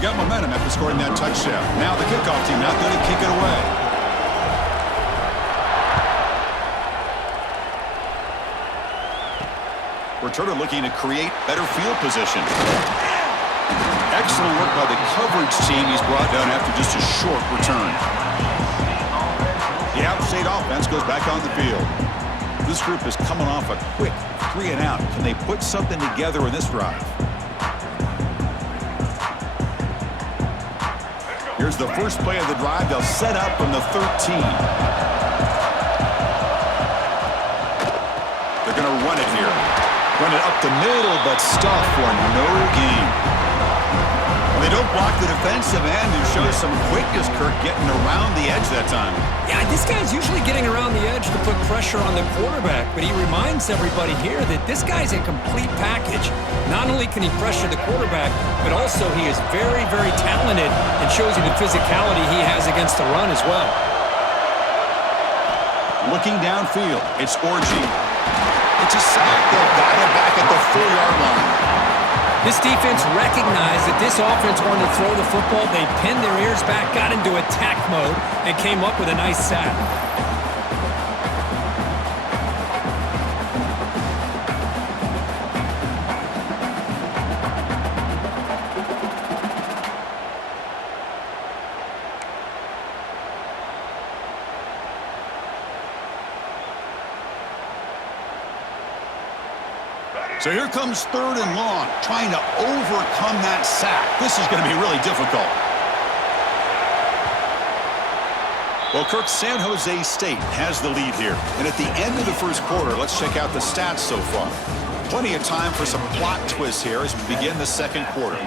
got momentum after scoring that touchdown. Now the kickoff team out there to kick it away. Returner looking to create better field position. Excellent work by the coverage team. He's brought down after just a short return. The App State offense goes back on the field. This group is coming off a quick 3-and-out. Can they put something together in this drive? Here's the first play of the drive. They'll set up from the 13. They're going to run it here. Run it up the middle, but stuff for no gain. They don't block the defensive end and show some quickness, Kirk, getting around the edge that time. Yeah, this guy's usually getting around the edge to put pressure on the quarterback, but he reminds everybody here that this guy's a complete package. Not only can he pressure the quarterback, but also he is very, very talented and shows you the physicality he has against the run as well. Looking downfield, it's Orji. It's a sack. They've got him back at the 4-yard line. This defense recognized that this offense wanted to throw the football. They pinned their ears back, got into attack mode, and came up with a nice sack. So here comes 3rd and long, trying to overcome that sack. This is going to be really difficult. Well, Kirk, San Jose State has the lead here. And at the end of the first quarter, let's check out the stats so far. Plenty of time for some plot twists here as we begin the second quarter.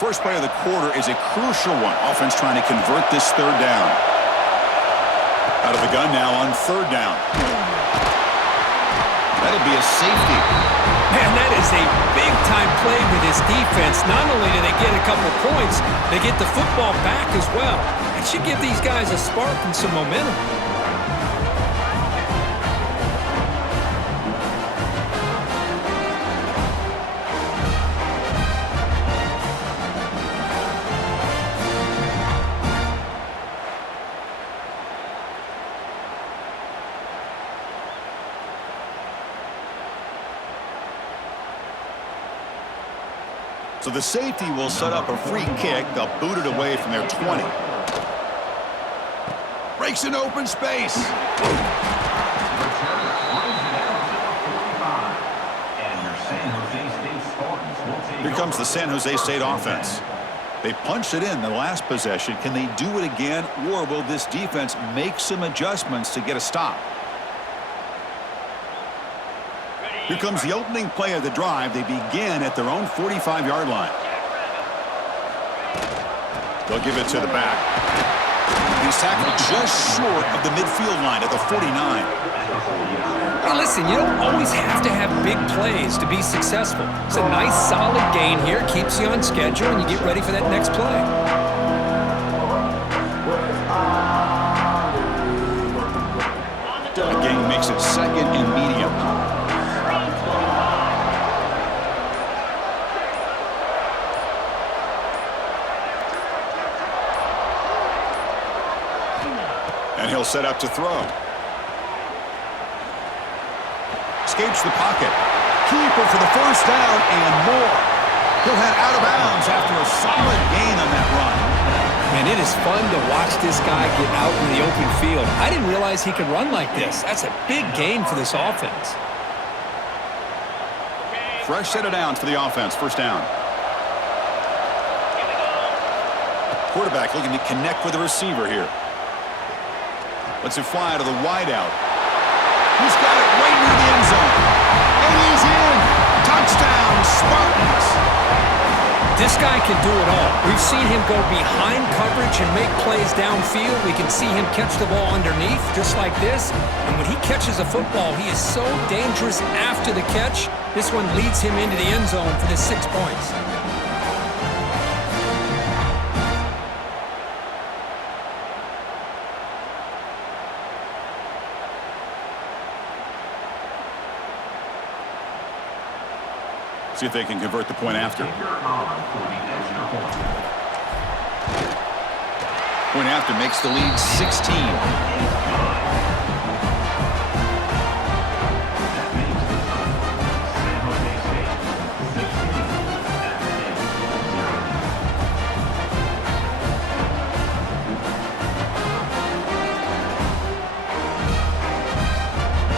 First play of the quarter is a crucial one. Offense trying to convert this 3rd down. Out of the gun now on 3rd down. That'll be a safety. Man, that is a big-time play with this defense. Not only do they get a couple points, they get the football back as well. It should give these guys a spark and some momentum. So the safety will set up a free kick. They'll boot it away from their 20. Breaks an open space. Here comes the San Jose State offense. They punched it in the last possession. Can they do it again, or will this defense make some adjustments to get a stop? Here comes the opening play of the drive. They begin at their own 45-yard line. They'll give it to the back. He's tackled just short of the midfield line at the 49. Hey, listen, you don't always have to have big plays to be successful. It's a nice, solid gain here. Keeps you on schedule, and you get ready for that next play. The game makes it 2nd and medium. And he'll set up to throw. Escapes the pocket. Keeper for the first down and more. He'll head out of bounds after a solid gain on that run. Man, it is fun to watch this guy get out in the open field. I didn't realize he could run like this. That's a big gain for this offense. Fresh set of downs for the offense. First down. Quarterback looking to connect with the receiver here. Lets it fly to the wideout. He's got it right near the end zone. And he's in. Touchdown, Spartans. This guy can do it all. We've seen him go behind coverage and make plays downfield. We can see him catch the ball underneath, just like this. And when he catches a football, he is so dangerous after the catch. This one leads him into the end zone for the 6 points. See if they can convert the point after. Point after makes the lead 16.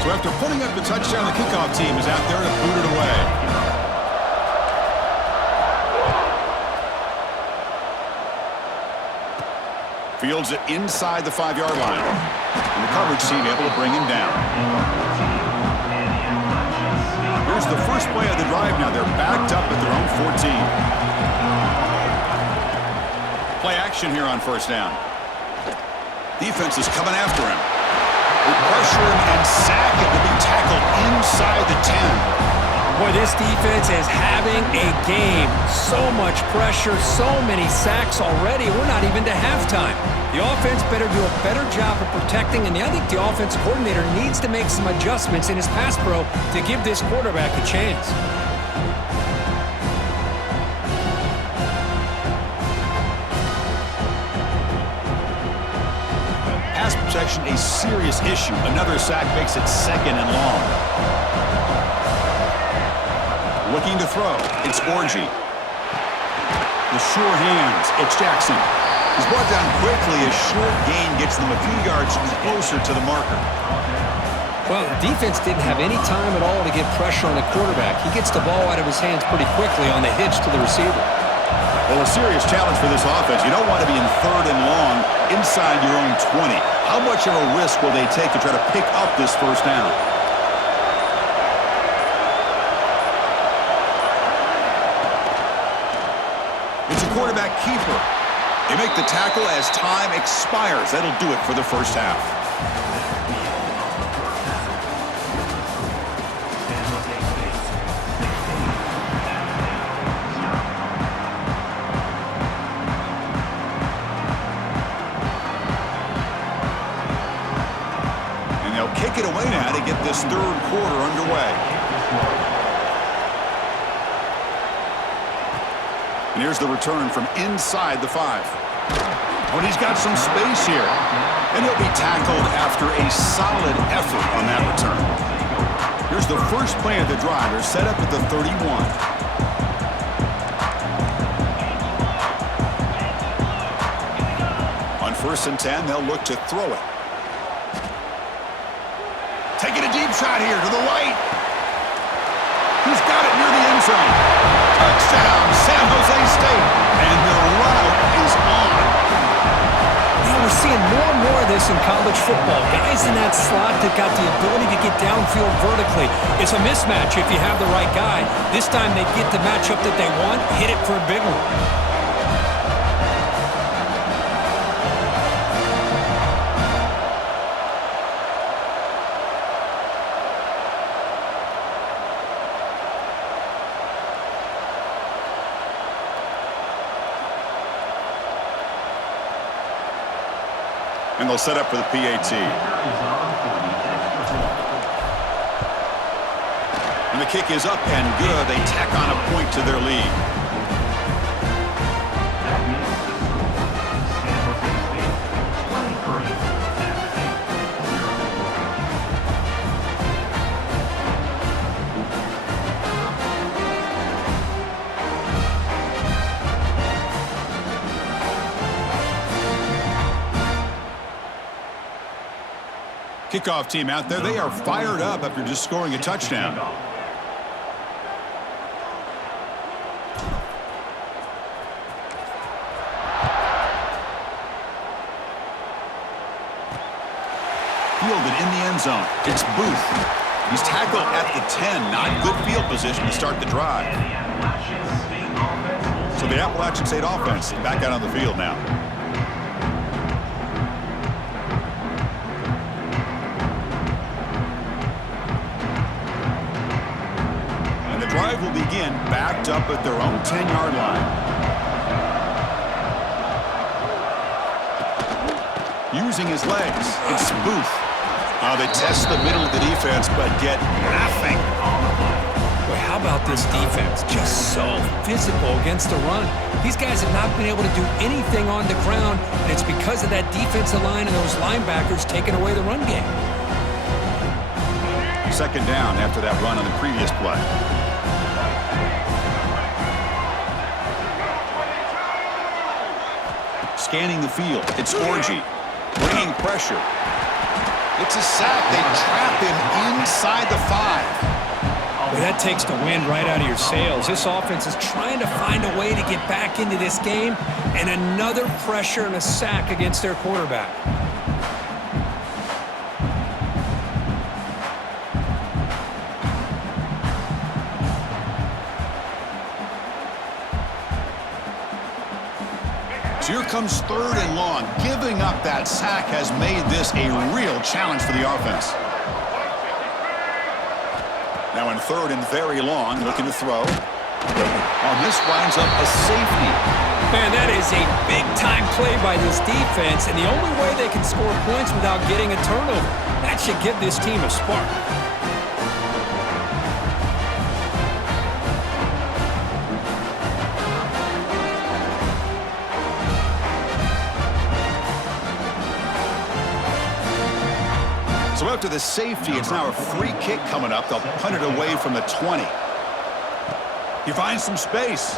So after putting up the touchdown, the kickoff team is out there to boot it away. Fields it inside the 5-yard line. And the coverage team able to bring him down. Here's the first play of the drive now. They're backed up at their own 14. Play action here on first down. Defense is coming after him. They pressure him and sack him to be tackled inside the 10. Boy, this defense is having a game. So much pressure, so many sacks already. We're not even to halftime. The offense better do a better job of protecting, and I think the offense coordinator needs to make some adjustments in his pass pro to give this quarterback a chance. Pass protection a serious issue. Another sack makes it 2nd and long. Looking to throw. It's Orji. The sure hands. It's Jackson. He's brought down quickly. A short gain gets them a few yards closer to the marker. Well, the defense didn't have any time at all to get pressure on the quarterback. He gets the ball out of his hands pretty quickly on the hitch to the receiver. Well, a serious challenge for this offense. You don't want to be in 3rd and long inside your own 20. How much of a risk will they take to try to pick up this first down? It's a quarterback keeper. They make the tackle as time expires. That'll do it for the first half. And they'll kick it away now to get this 3rd quarter underway. And here's the return from inside the 5. When he's got some space here. And he'll be tackled after a solid effort on that return. Here's the first play of the drive. They're set up at the 31. On 1st and 10, they'll look to throw it. Taking a deep shot here to the right. He's got it near the end zone. Touchdown, San Jose State. And the route is on. Now we're seeing more and more of this in college football. Guys in that slot that got the ability to get downfield vertically. It's a mismatch if you have the right guy. This time they get the matchup that they want, hit it for a big one. And they'll set up for the PAT. And the kick is up and good. They tack on a point to their lead. Kickoff team out there, they are fired up after just scoring a touchdown. Fielded in the end zone. It's Booth. He's tackled at the 10. Not good field position to start the drive. So the Appalachian State offense is back out on the field now. Drive will begin backed up at their own 10-yard line. Using his legs, it's Booth. They test the middle of the defense, but get nothing. Boy, how about this defense? Just so physical against the run. These guys have not been able to do anything on the ground, and it's because of that defensive line and those linebackers taking away the run game. Second down after that run on the previous play. Scanning the field. It's Orji. Bringing pressure. It's a sack. They trap him inside the 5. Well, that takes the wind right out of your sails. This offense is trying to find a way to get back into this game, and another pressure and a sack against their quarterback. So here comes 3rd and long. Giving up that sack has made this a real challenge for the offense. Now in 3rd and very long, looking to throw. Oh, this winds up a safety. Man, that is a big-time play by this defense, and the only way they can score points without getting a turnover. That should give this team a spark. So after the safety, it's now a free kick coming up. They'll punt it away from the 20. He finds some space.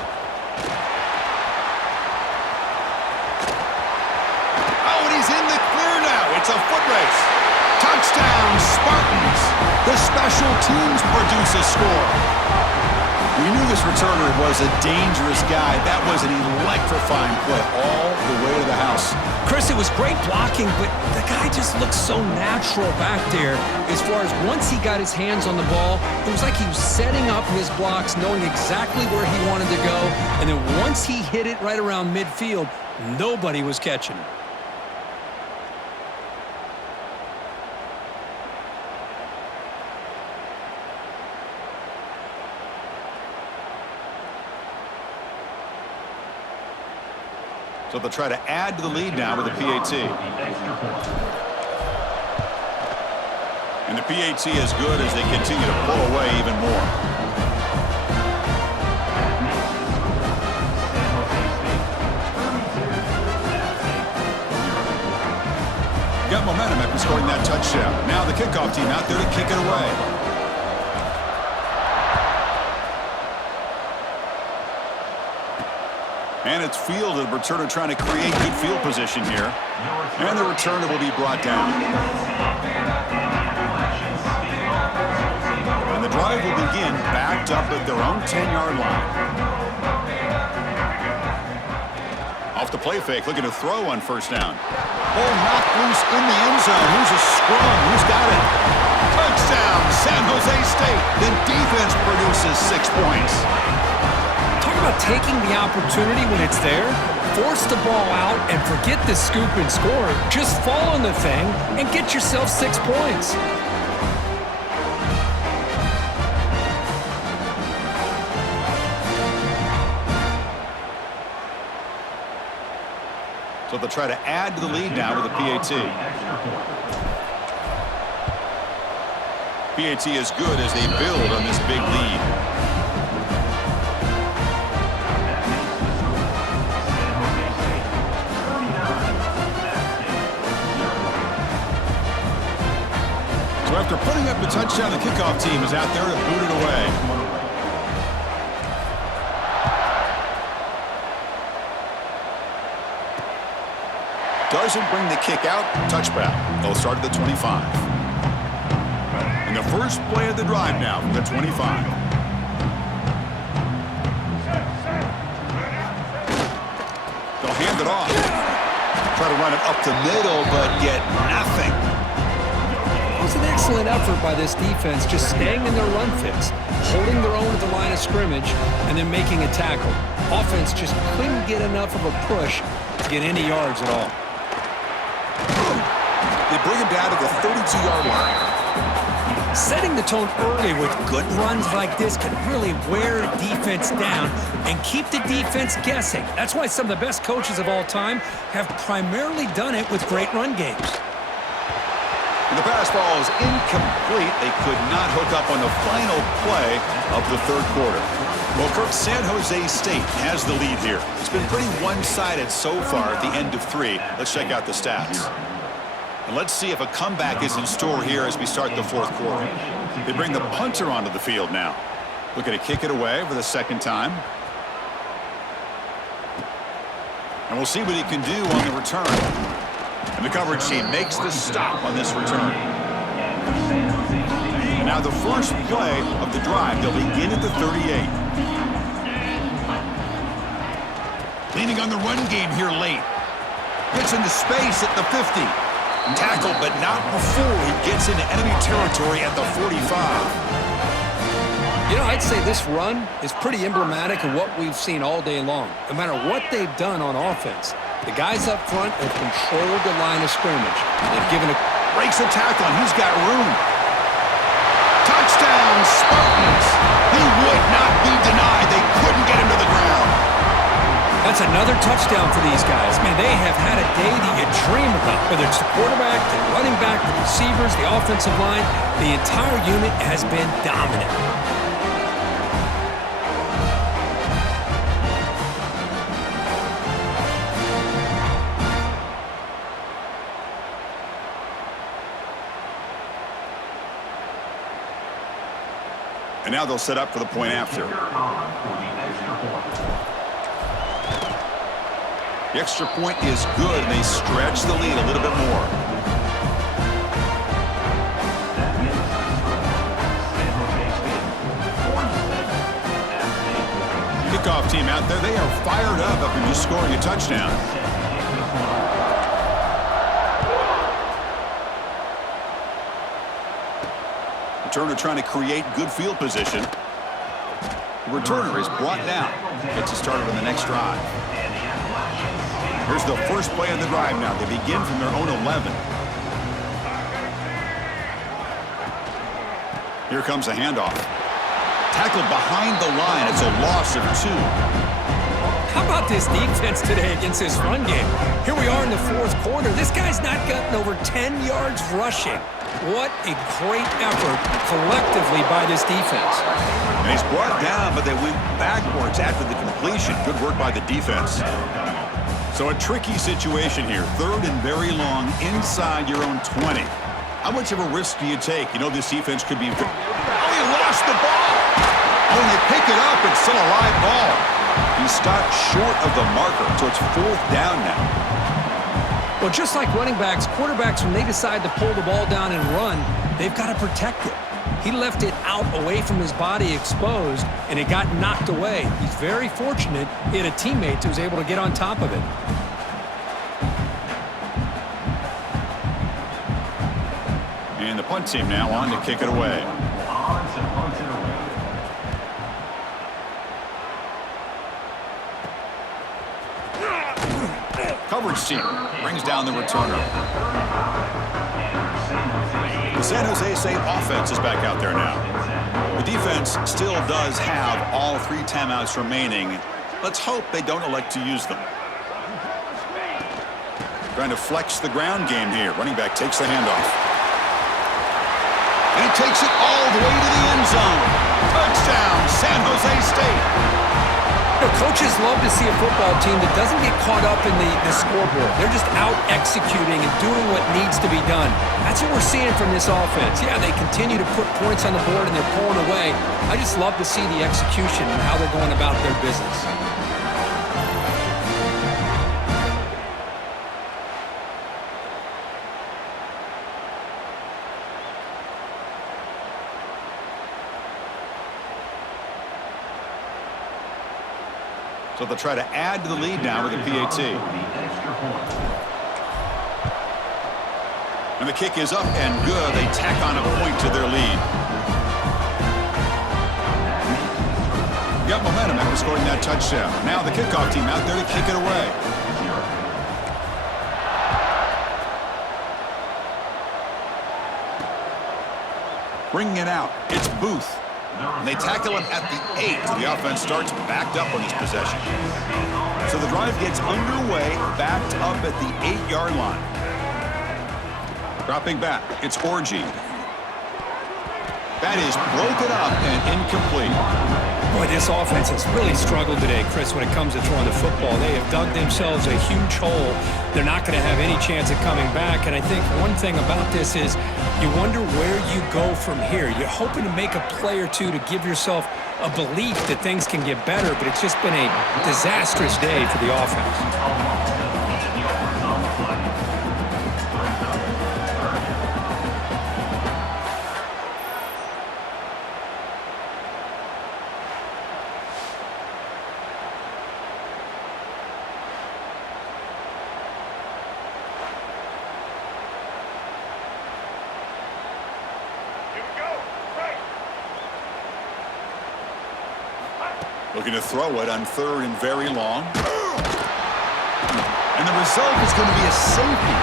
Oh, and he's in the clear now. It's a foot race. Touchdown, Spartans. The special teams produce a score. We knew this returner was a dangerous guy. That was an electrifying play all the way to the house. Chris, it was great blocking, but the guy just looked so natural back there as far as once he got his hands on the ball, it was like he was setting up his blocks, knowing exactly where he wanted to go, and then once he hit it right around midfield, nobody was catching him. So they'll try to add to the lead now with the PAT. And the PAT is good as they continue to pull away even more. Got momentum after scoring that touchdown. Now the kickoff team out there to kick it away. And it's fielded. Returner trying to create good field position here. And the returner will be brought down. And the drive will begin backed up at their own 10-yard line. Off the play fake, looking to throw on 1st down. Oh, knocked loose in the end zone. Who's a scrum? Who's got it? Touchdown, San Jose State. The defense produces 6 points. Talk about taking the opportunity when it's there, force the ball out, and forget the scoop and score. Just fall on the thing and get yourself 6 points. So they'll try to add to the lead now with the PAT. PAT is good as they build on this big lead. After putting up the touchdown, the kickoff team is out there to boot it away. Doesn't bring the kick out. Touchback. They'll start at the 25. And the first play of the drive now from the 25. They'll hand it off. Try to run it up the middle, but get nothing. It was an excellent effort by this defense, just staying in their run fits, holding their own at the line of scrimmage, and then making a tackle. Offense just couldn't get enough of a push to get any yards at all. They bring him down to the 32-yard line. Setting the tone early with good runs like this can really wear a defense down and keep the defense guessing. That's why some of the best coaches of all time have primarily done it with great run games. And the pass ball is incomplete. They could not hook up on the final play of the third quarter. Well, Kirk, San Jose State has the lead here. It's been pretty one-sided so far at the end of 3. Let's check out the stats. And let's see if a comeback is in store here as we start the fourth quarter. They bring the punter onto the field now. Looking to kick it away for the second time. And we'll see what he can do on the return. And the coverage team makes the stop on this return. And now the first play of the drive. They'll begin at the 38. Leaning on the run game here late. Gets into space at the 50. Tackled, but not before he gets into enemy territory at the 45. You know, I'd say this run is pretty emblematic of what we've seen all day long. No matter what they've done on offense, the guys up front have controlled the line of scrimmage. They've given a... Breaks a tackle, and he's got room. Touchdown, Spartans! He would not be denied. They couldn't get him to the ground. That's another touchdown for these guys. Man, they have had a day that you dream about. Whether it's the quarterback, the running back, the receivers, the offensive line, the entire unit has been dominant. And now they'll set up for the point after. The extra point is good, and they stretch the lead a little bit more. Kickoff team out there, they are fired up after just scoring a touchdown. Returner trying to create good field position. The returner is brought down. Gets it started on the next drive. Here's the first play of the drive now. They begin from their own 11. Here comes a handoff. Tackled behind the line. It's a loss of 2. How about this defense today against this run game? Here we are in the fourth quarter. This guy's not gotten over 10 yards rushing. What a great effort collectively by this defense. And he's brought down, but they went backwards after the completion. Good work by the defense. So a tricky situation here. Third and very long inside your own 20. How much of a risk do you take? You know this defense could be... Oh, he lost the ball! Oh, and they pick it up. It's still a live ball. He stopped short of the marker, so it's fourth down now. Well, just like running backs, quarterbacks, when they decide to pull the ball down and run, they've got to protect it. He left it out away from his body exposed, and it got knocked away. He's very fortunate he had a teammate who was able to get on top of it. And the punt team now on to kick it away. Coverage team brings down the returner. The San Jose State offense is back out there now. The defense still does have all 3 timeouts remaining. Let's hope they don't elect to use them. Trying to flex the ground game here. Running back takes the handoff. And he takes it all the way to the end zone. Touchdown, San Jose State. You know, coaches love to see a football team that doesn't get caught up in the scoreboard. They're just out executing and doing what needs to be done. That's what we're seeing from this offense. Yeah, they continue to put points on the board and they're pulling away. I just love to see the execution and how they're going about their business. So they'll try to add to the lead now with a PAT. And the kick is up and good. They tack on a point to their lead. Got momentum after scoring that touchdown. Now the kickoff team out there to kick it away. Bringing it out. It's Booth. And they tackle him at the 8. So the offense starts backed up on this possession. So the drive gets underway, backed up at the 8-yard line. Dropping back, it's Orji. That is broken up and incomplete. Boy, this offense has really struggled today, Chris, when it comes to throwing the football. They have dug themselves a huge hole. They're not going to have any chance of coming back. And I think one thing about this is you wonder where you go from here. You're hoping to make a play or two to give yourself a belief that things can get better, but it's just been a disastrous day for the offense. Looking to throw it on 3rd and very long. And the result is going to be a safety.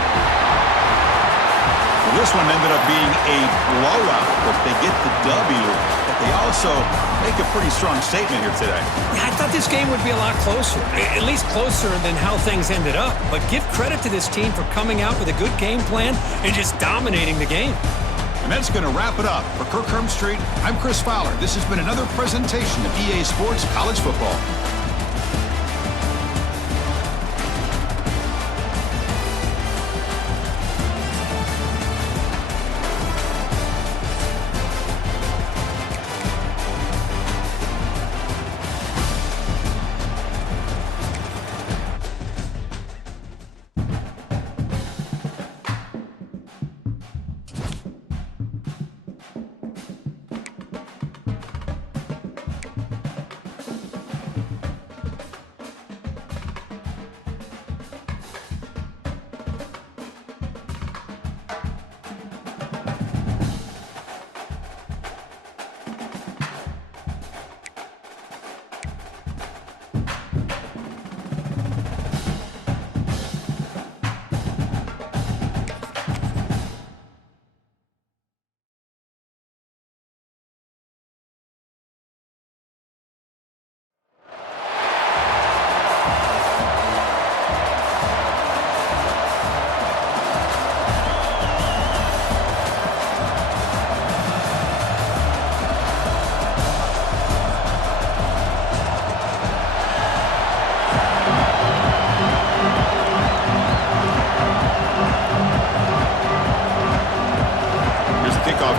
Well, this one ended up being a blowout, but they get the W. But they also make a pretty strong statement here today. Yeah, I thought this game would be a lot closer, at least closer than how things ended up. But give credit to this team for coming out with a good game plan and just dominating the game. And that's going to wrap it up. For Kirk Herbstreit, I'm Chris Fowler. This has been another presentation of EA Sports College Football.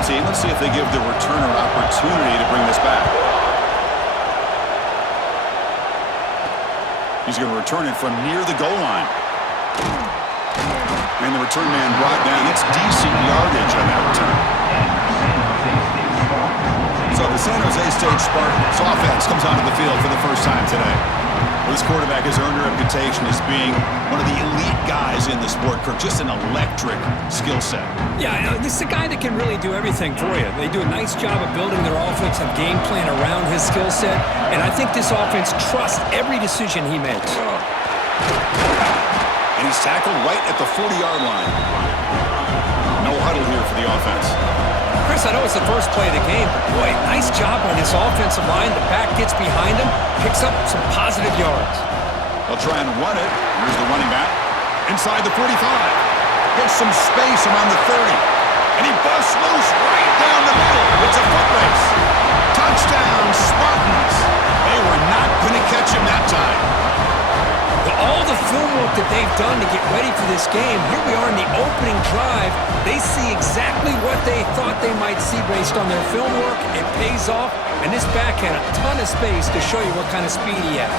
Team. Let's see if they give the returner opportunity to bring this back. He's going to return it from near the goal line. And the return man brought down. It's decent yardage on that return. So the San Jose State Spartans offense comes onto the field for the first time today. This quarterback has earned a reputation as being one of the elite guys in the sport, Kirk. Just an electric skill set. Yeah, this is a guy that can really do everything for you. They do a nice job of building their offensive game plan around his skill set, and I think this offense trusts every decision he makes. And he's tackled right at the 40-yard line. No huddle here for the offense. Chris, I know it's the first play of the game, but boy, nice job on this offensive line. The back gets behind him, picks up some positive yards. They'll try and run it. Here's the running back. Inside the 45. Gets some space around the 30. And he busts loose right down the middle. It's a foot race. Touchdown, Spartans. They were not going to catch him that time. All the film work that they've done to get ready for this game, here we are in the opening drive. They see exactly what they thought they might see based on their film work. It pays off, and this back had a ton of space to show you what kind of speed he has.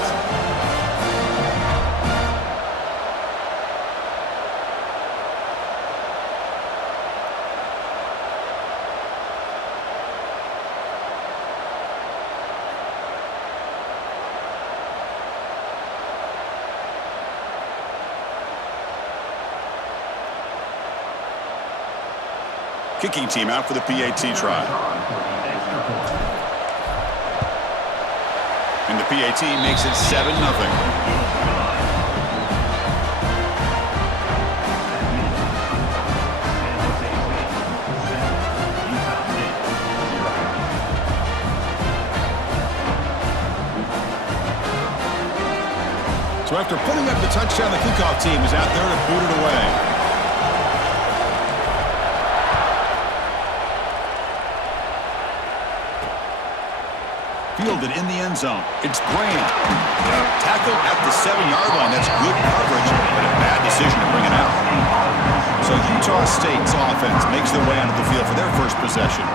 Kicking team out for the PAT try. And the PAT makes it 7-0. So after putting up the touchdown, the kickoff team is out there to boot it away. fielded in the end zone. It's Graham. Tackled at the 7-yard line. That's good coverage, but a bad decision to bring it out. So Utah State's offense makes their way onto the field for their first possession.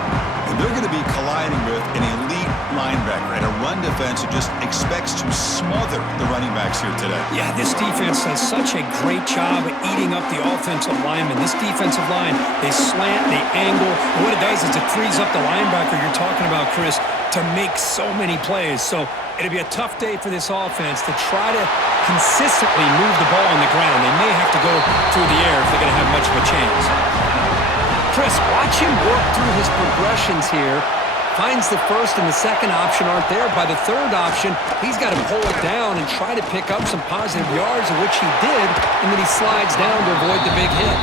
And they're going to be colliding with an elite linebacker and a run defense that just expects to smother the running backs here today. Yeah, this defense does such a great job at eating up the offensive linemen. This defensive line, they slant, they angle. And what it does is it frees up the linebacker you're talking about, Chris, to make so many plays. So it'll be a tough day for this offense to try to consistently move the ball on the ground. They may have to go through the air if they're going to have much of a chance. Chris, watch him work through his progressions here. Finds the first and the second option aren't there. By the third option, he's got to pull it down and try to pick up some positive yards, of which he did, and then he slides down to avoid the big hit.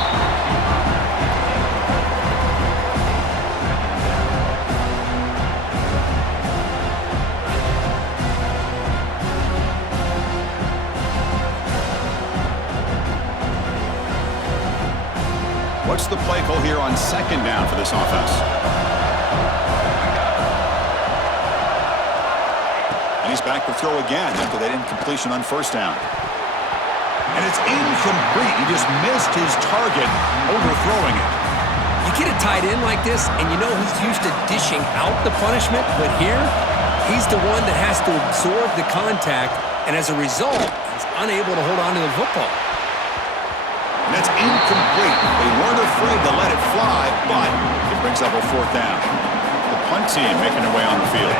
What's the play call here on second down for this offense? And he's back to throw again after that incompletion on first down. And it's incomplete. He just missed his target, overthrowing it. You get a tight end like this, and you know he's used to dishing out the punishment, but here, he's the one that has to absorb the contact, and as a result, he's unable to hold on to the football. And that's incomplete. They weren't afraid to let it fly, but it brings up a fourth down. The punt team making their way on the field.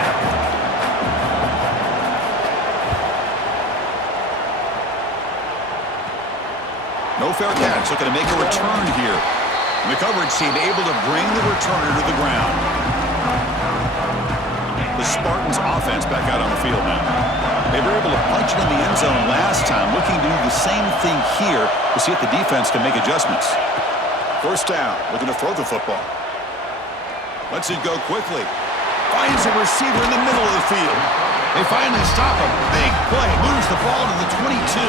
No fair catch, looking to make a return here. And the coverage team able to bring the returner to the ground. The Spartans offense back out on the field now. They were able to punch it in the end zone last time, looking to do the same thing here to see if the defense can make adjustments. First down, looking to throw the football. Lets it go quickly. Finds a receiver in the middle of the field. They finally stop him. Big play, moves the ball to the 22.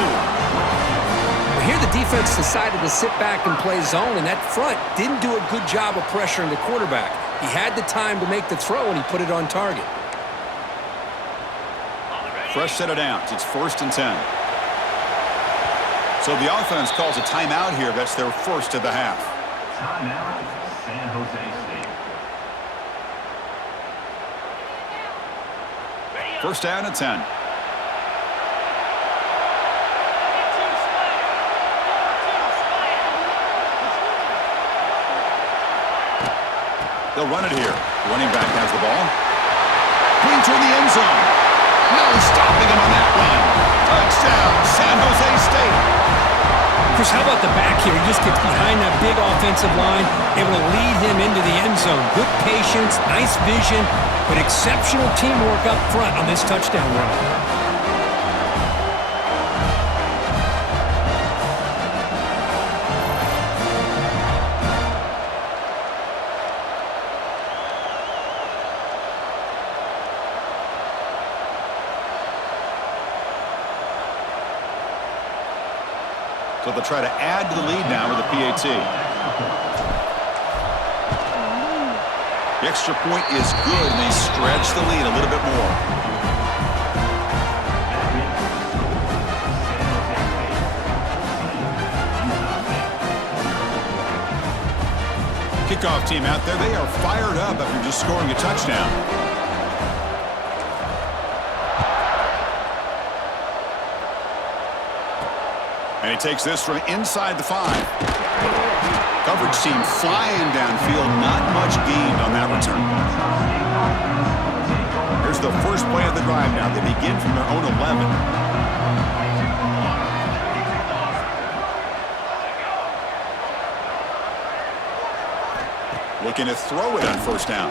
Well, here the defense decided to sit back and play zone, and that front didn't do a good job of pressuring the quarterback. He had the time to make the throw, and he put it on target. Fresh set of downs. It's 1st and 10. So the offense calls a timeout here. That's their first of the half. Timeout, San Jose State. First down and 10. They'll run it here. Running back has the ball. Brings her in the end zone. No stopping him on that run. Touchdown, San Jose State. Chris, how about the back here? He just gets behind that big offensive line, able to lead him into the end zone. Good patience, nice vision, but exceptional teamwork up front on this touchdown run. So they'll try to add to the lead now with a PAT. The extra point is good, and they stretch the lead a little bit more. Kickoff team out there, they are fired up after just scoring a touchdown. And he takes this from inside the 5. Coverage team flying downfield. Not much gained on that return. Here's the first play of the drive now. They begin from their own 11. Looking to throw it on first down.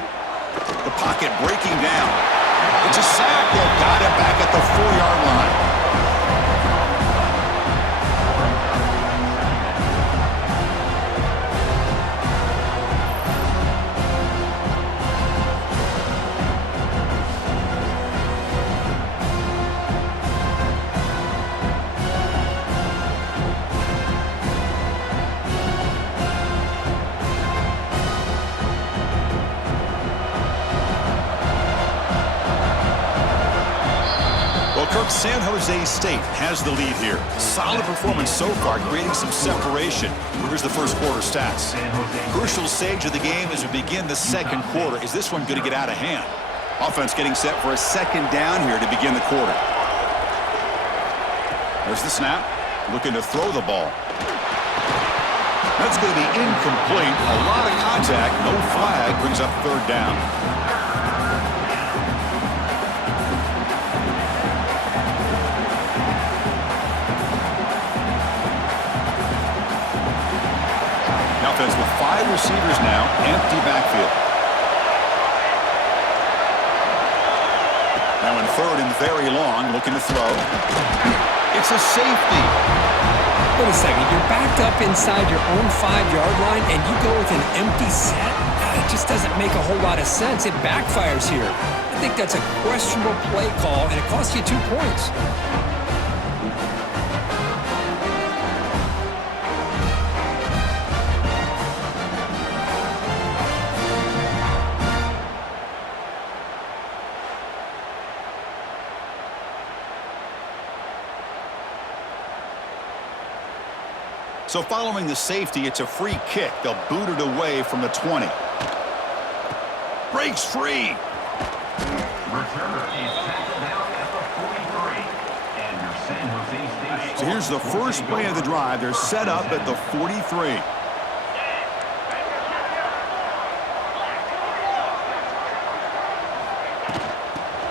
The pocket breaking down. It's a sack. They've got it back at the 4-yard line. Kirk, San Jose State has the lead here. Solid performance so far, creating some separation. Here's the first quarter stats. Crucial stage of the game as we begin the second quarter. Is this one going to get out of hand? Offense getting set for a second down here to begin the quarter. There's the snap. Looking to throw the ball. That's going to be incomplete. A lot of contact. No flag. Brings up third down. Offense with 5 receivers now, empty backfield. Now in third and very long, looking to throw. It's a safety. Wait a second, you're backed up inside your own 5-yard line and you go with an empty set? It just doesn't make a whole lot of sense. It backfires here. I think that's a questionable play call and it costs you 2 points. So following the safety, it's a free kick. They'll boot it away from the 20. Breaks free. Returner is tackled down at the 43. And your San Jose State. So here's the first play of the drive. They're set up at the 43.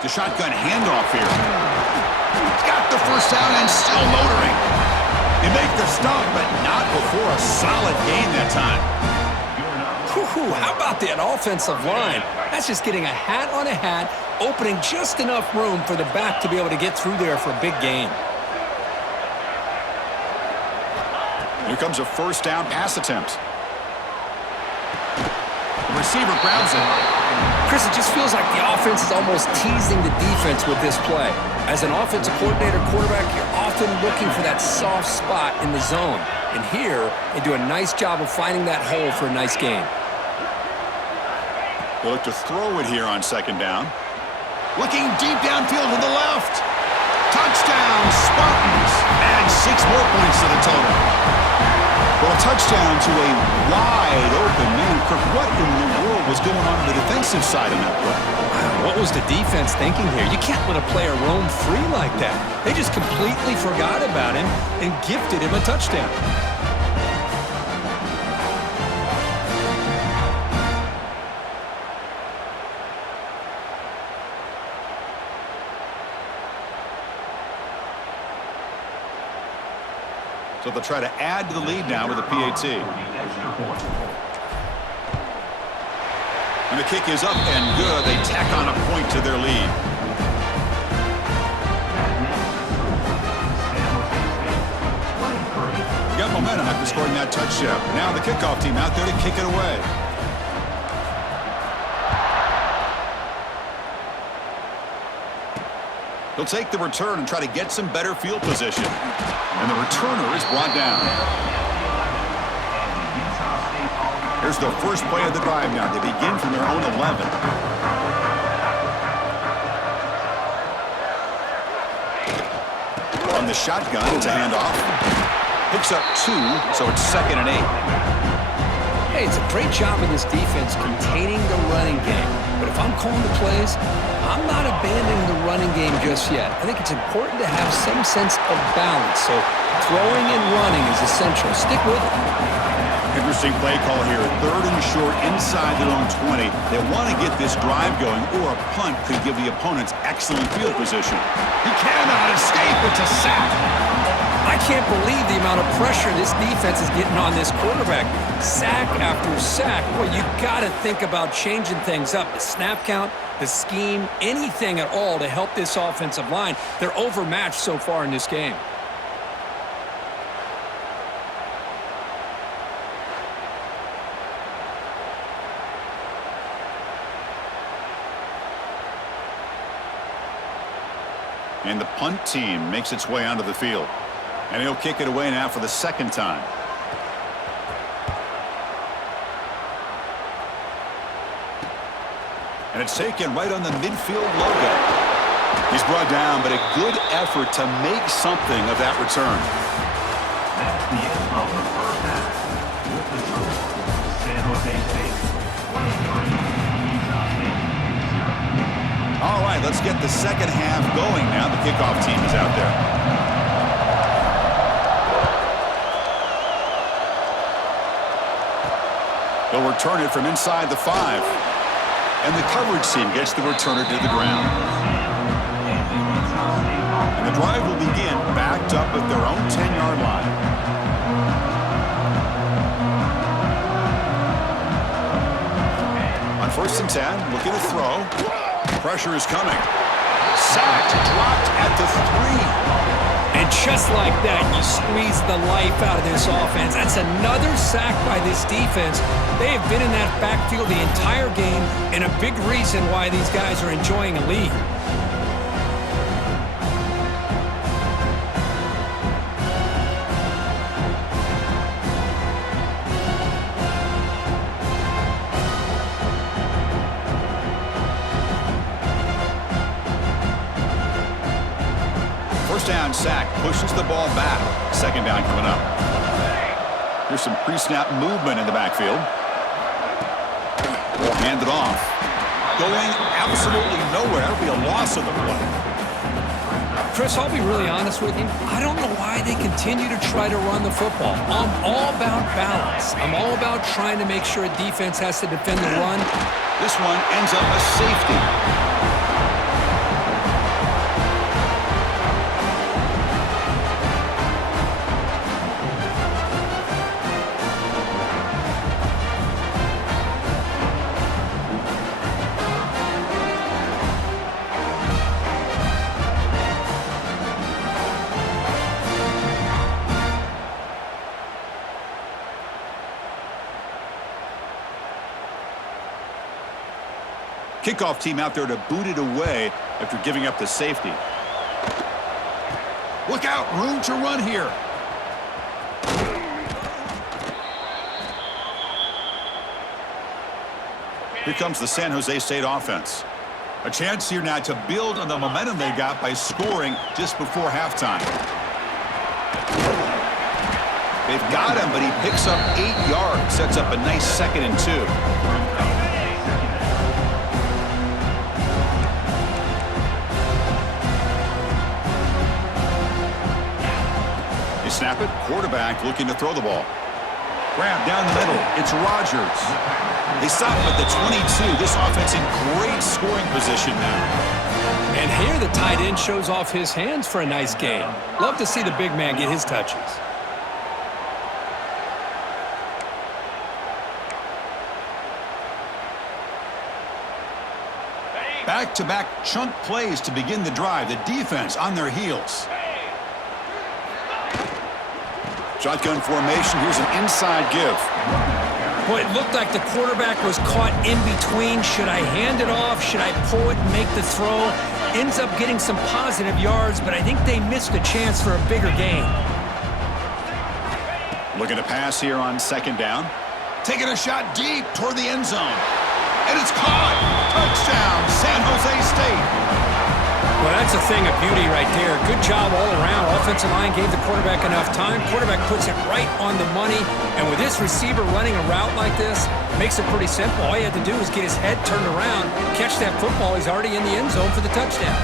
The shotgun handoff here. Got the first down and still motoring. They make the stop, but not before a solid gain that time. Whew, how about that offensive line? That's just getting a hat on a hat, opening just enough room for the back to be able to get through there for a big gain. Here comes a first down pass attempt. The receiver grabs it. Chris, it just feels like the offense is almost teasing the defense with this play. As an offensive coordinator, quarterback, you're often looking for that soft spot in the zone. And here, they do a nice job of finding that hole for a nice gain. They look to throw it here on second down. Looking deep downfield to the left. Touchdown, Spartans. Add 6 more points to the total. Well, a touchdown to a wide open man. Kirk, what in the world was going on the defensive side in that play? What was the defense thinking here? You can't let a player roam free like that. They just completely forgot about him and gifted him a touchdown. So they'll try to add to the lead now with a PAT. And the kick is up and good. They tack on a point to their lead. Got momentum after scoring that touchdown. Now the kickoff team out there to kick it away. He'll take the return and try to get some better field position. And the returner is brought down. Here's the first play of the drive now. They begin from their own 11. On the shotgun, it's a handoff. Picks up 2, so it's 2nd and 8. Hey, it's a great job in this defense containing the running game. But if I'm calling the plays, I'm not abandoning the running game just yet. I think it's important to have some sense of balance. So throwing and running is essential. Stick with it. Interesting play call here. 3rd and short inside their own 20. They want to get this drive going, or a punt could give the opponents excellent field position. He cannot escape. It's a sack. I can't believe the amount of pressure this defense is getting on this quarterback. Sack after sack. Boy, you got to think about changing things up. The snap count, the scheme, anything at all to help this offensive line. They're overmatched so far in this game. And the punt team makes its way onto the field. And he'll kick it away now for the 2nd time. And it's taken right on the midfield logo. He's brought down, but a good effort to make something of that return. That's the end of the first half. With the score, San Jose State 23, Utah State 0. All right, let's get the second half going now. The kickoff team is out there. They'll return it from inside the 5. And the coverage team gets the returner to the ground. And the drive will begin backed up at their own 10-yard line. On 1st and 10, looking to throw. Pressure is coming. Sacked, dropped at the 3. And just like that, you squeeze the life out of this offense. That's another sack by this defense. They have been in that backfield the entire game, and a big reason why these guys are enjoying a lead. First down sack, pushes the ball back. Second down coming up. Here's some pre-snap movement in the backfield. Ball handed off. Going absolutely nowhere. It'll be a loss of the play. Chris, I'll be really honest with you. I don't know why they continue to try to run the football. I'm all about balance. I'm all about trying to make sure a defense has to defend the run. This one ends up a safety. Kickoff team out there to boot it away after giving up the safety. Look out, room to run here. Here comes the San Jose State offense. A chance here now to build on the momentum they got by scoring just before halftime. They've got him, but he picks up 8 yards, sets up a nice 2nd and 2. Snap it, quarterback looking to throw the ball. Grab down the middle, it's Rodgers. They stop him at the 22. This offense in great scoring position now. And here the tight end shows off his hands for a nice game. Love to see the big man get his touches. Back-to-back chunk plays to begin the drive. The defense on their heels. Shotgun formation. Here's an inside give. Boy, it looked like the quarterback was caught in between. Should I hand it off? Should I pull it and make the throw? Ends up getting some positive yards, but I think they missed a chance for a bigger gain. Looking to pass here on 2nd down. Taking a shot deep toward the end zone. And it's caught. Touchdown, San Jose State. Well, that's a thing of beauty right there. Good job all around. Offensive line gave the quarterback enough time. Quarterback puts it right on the money. And with this receiver running a route like this, makes it pretty simple. All you had to do was get his head turned around, catch that football. He's already in the end zone for the touchdown.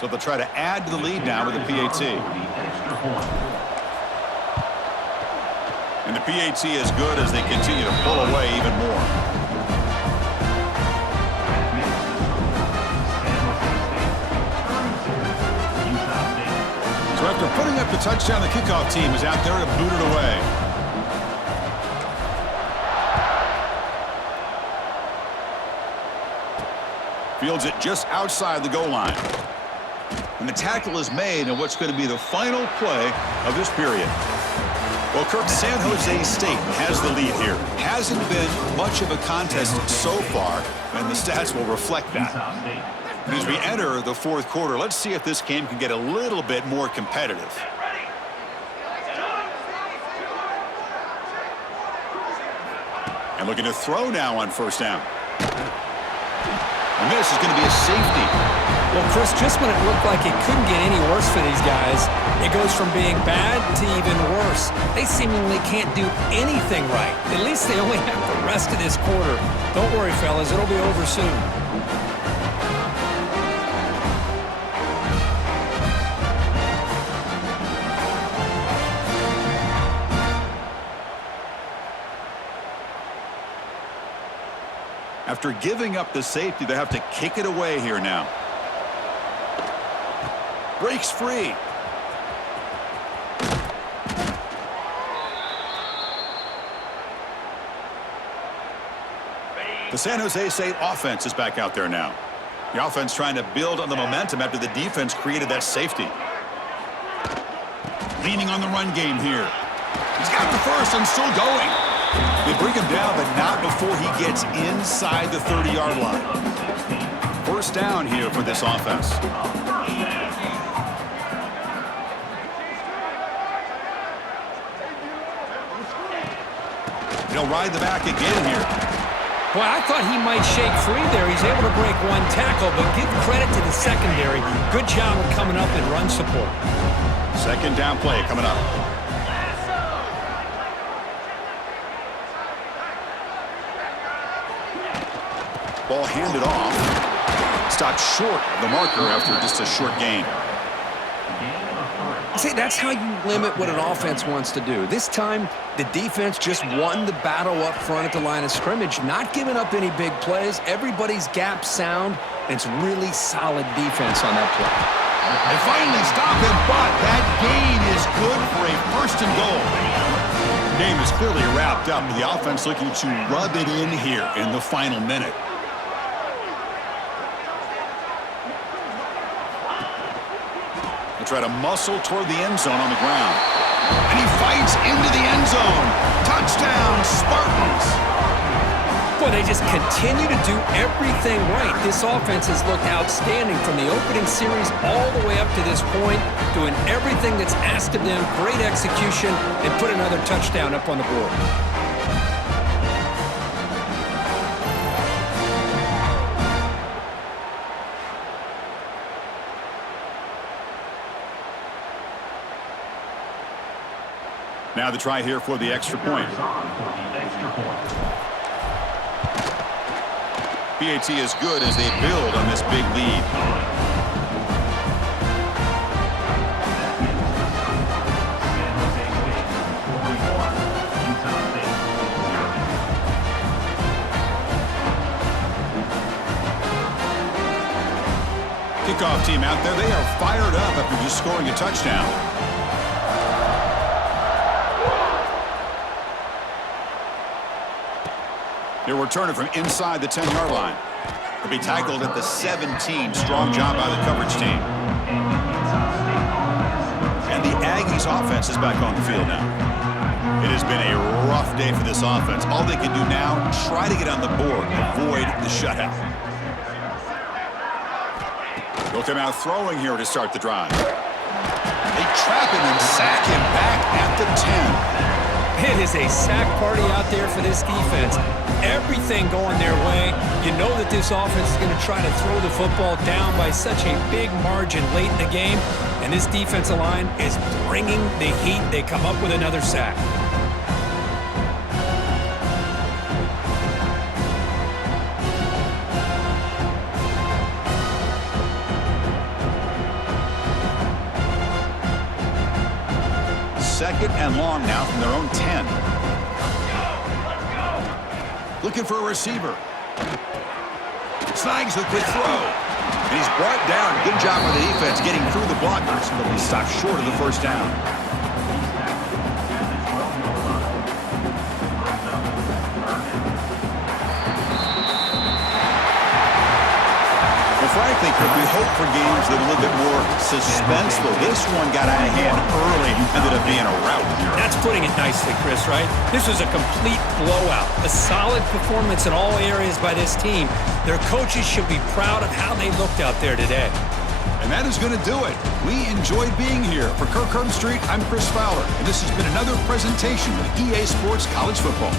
So they'll try to add to the lead now with a PAT. And the PAT is good as they continue to pull away even more. So after putting up the touchdown, the kickoff team is out there to boot it away. Fields it just outside the goal line. And the tackle is made in what's going to be the final play of this period. Well, Kirk, San Jose State has the lead here. Hasn't been much of a contest so far, and the stats will reflect that. And as we enter the fourth quarter, let's see if this game can get a little bit more competitive. And looking to throw now on first down. And this is going to be a safety. Well, Chris, just when it looked like it couldn't get any worse for these guys, it goes from being bad to even worse. They seemingly can't do anything right. At least they only have the rest of this quarter. Don't worry, fellas. It'll be over soon. After giving up the safety, they have to kick it away here now. Breaks free. The San Jose State offense is back out there now. The offense trying to build on the momentum after the defense created that safety. Leaning on the run game here. He's got the first and still going. They bring him down, but not before he gets inside the 30-yard line. First down here for this offense. He'll ride the back again here. Well, I thought he might shake free there. He's able to break one tackle, but give credit to the secondary. Good job of coming up and run support. Second down play coming up. Ball handed off. Stopped short of the marker after just a short gain. See, that's how you limit what an offense wants to do. This time, the defense just won the battle up front at the line of scrimmage, not giving up any big plays. Everybody's gap sound, and it's really solid defense on that play. They finally stop him, but that gain is good for a first and goal. The game is clearly wrapped up. The offense looking to rub it in here in the final minute. Try to muscle toward the end zone on the ground. And he fights into the end zone. Touchdown, Spartans. Boy, they just continue to do everything right. This offense has looked outstanding from the opening series all the way up to this point, doing everything that's asked of them, great execution, and put another touchdown up on the board. Now the try here for the extra point. PAT is good as they build on this big lead. Kickoff team out there, they are fired up after just scoring a touchdown. He'll return it from inside the 10-yard line. He'll be tackled at the 17. Strong job by the coverage team. And the Aggies offense is back on the field now. It has been a rough day for this offense. All they can do now, try to get on the board, avoid the shutout. They'll come out throwing here to start the drive. They trap him and sack him back at the 10. It is a sack party out there for this defense. Everything going their way. You know that this offense is going to try to throw the football down by such a big margin late in the game, and this defensive line is bringing the heat. They come up with another sack. Second and long now from their own 10. Looking for a receiver. Snags the quick throw. And he's brought down. Good job by the defense getting through the blockers, but he stopped short of the first down. Well, frankly, we hope for games that are a little bit more suspenseful. This one got out of hand early, ended up being a rout. That's putting it nicely, Chris, right? This was a complete blowout. A solid performance in all areas by this team. Their coaches should be proud of how they looked out there today. And that is going to do it. We enjoyed being here. For Kirk Herbstreit, I'm Chris Fowler, and this has been another presentation of EA Sports College Football.